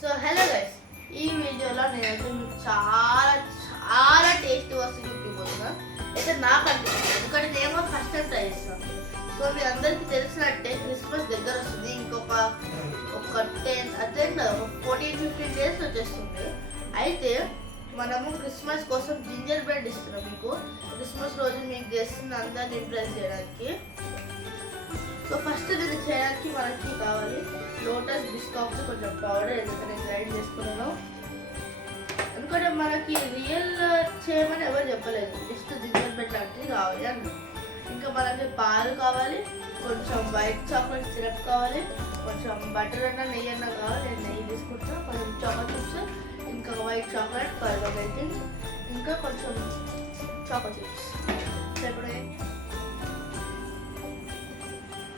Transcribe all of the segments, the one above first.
So hello guys, ఈ వీడియోలో నేనైతే మీకు చాలా చాలా టేస్ట్ వస్తుంది చూపిపోతున్నా. అయితే నాకు అనిపిస్తుంది, ఎందుకంటే నేను ఫస్ట్ టైం ట్రై చేస్తున్నాను. సో మీ అందరికీ తెలిసినట్టే క్రిస్మస్ దగ్గర వస్తుంది. ఇంకొక 14-15 డేస్ వచ్చేస్తుంది. అయితే మనము క్రిస్మస్ కోసం జింజర్ బ్రెడ్ ఇస్తున్నాం మీకు. క్రిస్మస్ రోజు మీకు గెస్ట్ని అందరిని ఇంప్రెస్ చేయడానికి. సో ఫస్ట్ ఇది చేయడానికి మనకి కావాలి లోటస్ బిస్కాప్స్ కొంచెం పౌడర్, ఎందుకంటే గ్రైండ్ చేసుకున్నాను. ఎందుకంటే మనకి రియల్ చేయమని ఎవరు చెప్పలేదు, జస్ట్ జింజర్ బ్రెడ్ లాంటిది కావాలి అన్న. ఇంకా మనకి పాలు కావాలి, కొంచెం వైట్ చాక్లెట్ సిరప్ కావాలి, కొంచెం బటర్ అన్న నెయ్యి అన్న కావాలి. నేను నెయ్యి తీసుకుంటాను. కొంచెం చాకో చిప్స్, ఇంకా వైట్ చాక్లెట్ ఫర్ మేకింగ్, ఇంకా కొంచెం చాకో చిప్స్.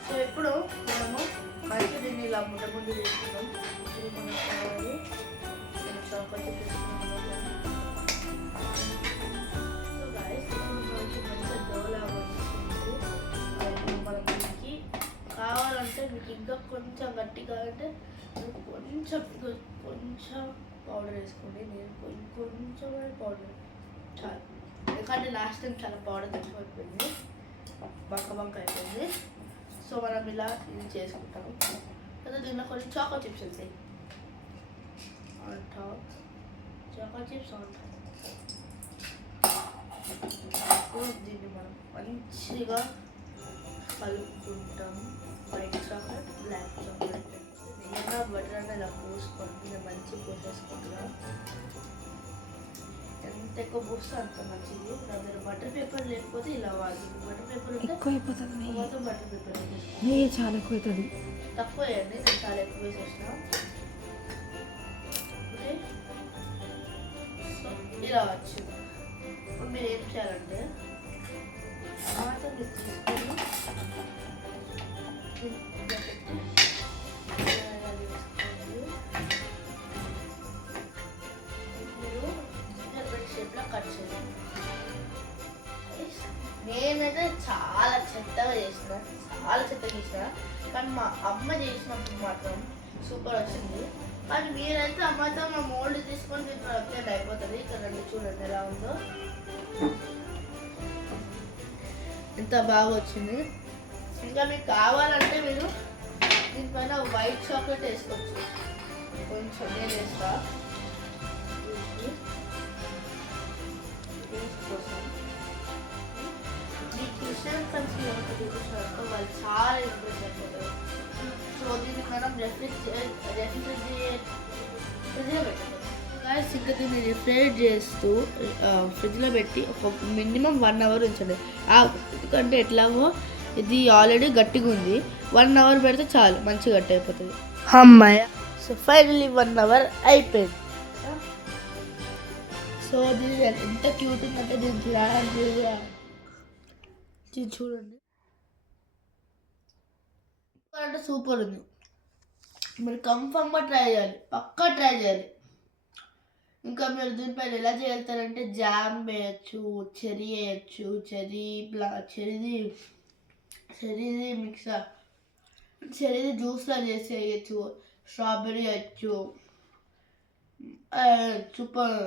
సో ఇప్పుడు మనము మంచి దీన్ని ఇలా ముందు చేసుకుంటాం. ఇది మనకు కావాలి చాకో చిప్స్. సో గైస్, మనకి మంచిగా డోలాగా వచ్చింది. మనం దీనికి కావాలంటే మీకు ఇంకా కొంచెం గట్టిగా అంటే కొంచెం పౌడర్ వేసుకోండి. నేను కొంచెం పౌడర్ చాలు, ఎందుకంటే లాస్ట్ టైం చాలా పౌడర్ తక్కువైపోయింది, బంక అయిపోయింది. సో మనం ఇలా ఇది చేసుకుంటాము. అయితే దీనిలో కొంచెం చాకో చిప్స్ ఉంటాయి on top, choco chips on top. దీన్ని మనం మంచిగా కలుపుకుంటాము. వైట్ చాక్లెట్, బ్లాక్ చాక్లెట్, ఏదైనా బటర్ అంటే ఇలా పోసుకొని మంచిగా పోసేసుకుంటున్నాం. ఎంత ఎక్కువ పోస్తే అంత మంచిది. దగ్గర బటర్ పేపర్ లేకపోతే ఇలా వాడి, బటర్ పేపర్ ఎక్కువ అయిపోతుంది, మొత్తం బటర్ పేపర్ చాలా ఎక్కువ అవుతుంది. తక్కువ వేయండి, నేను చాలా ఎక్కువ వేసేసిన. ఓకే, సో ఇలా వచ్చు. ఇప్పుడు మీరు ఏం చేయాలంటే టమాటా మీరు తీసుకొని కట్ చేయాలి. నేనైతే చాలా చెత్తగా చేసిన, కానీ మా అమ్మ చేసినప్పుడు మాత్రం సూపర్ వచ్చింది. కానీ మీరైతే అమ్మతో మా మోల్డ్ తీసుకొని దీంట్లో అప్డేట్ అయిపోతుంది. ఇక్కడ రండి, చూడండి ఎలా ఉందో, ఎంత బాగా వచ్చింది. ఇంకా మీకు కావాలంటే మీరు దీనిపైన వైట్ చాక్లెట్ వేసుకోవచ్చు. కొంచెం నేను వేస్తా కోసం. ఈ క్రిస్టియన్ కంట్రీ వాళ్ళు చాలా ఇంప్రెస్ అయిపోతారు. సో దీన్ని మనం ఇంకా దీన్ని రిఫ్రిజిరేట్ చేస్తూ ఫ్రిడ్జ్లో పెట్టి ఒక మినిమం 1 అవర్ ఉంచండి. ఎందుకంటే ఎట్లాగో ఇది ఆల్రెడీ గట్టిగా ఉంది, 1 అవర్ పెడితే చాలు, మంచిగా గట్టి అయిపోతుంది. అమ్మాయ, సో ఫైనల్లీ 1 అవర్ అయిపోయింది. సో దీని ఎంత క్యూట్ ఉందంటే దీనికి చూడండి, అంటే సూపర్ ఉంది. మీరు కన్ఫర్మ్గా ట్రై చేయాలి, పక్కా ట్రై చేయాలి. ఇంకా మీరు దీనిపైన ఎలా చేస్తారంటే జామ్ వేయచ్చు, చెర్రీ వేయచ్చు, చెర్రీది మిక్సర్, చెర్రీది జ్యూస్లా చేసి వేయచ్చు, స్ట్రాబెర్రీ వేయచ్చు. సూపర్.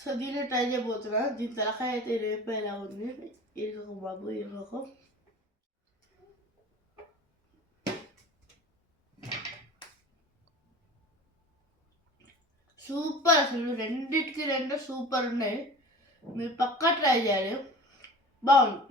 సో దీన్ని ట్రై చేయబోతున్నా. దీని తలకాయ అయితే రేపు ఎలా ఉంది, ఇరుకో బాబు ఇరుకో. సూపర్, అసలు రెండిటికి రెండు సూపర్ ఉన్నాయి. మీరు పక్కా ట్రై చేయాలి, బాగుంది.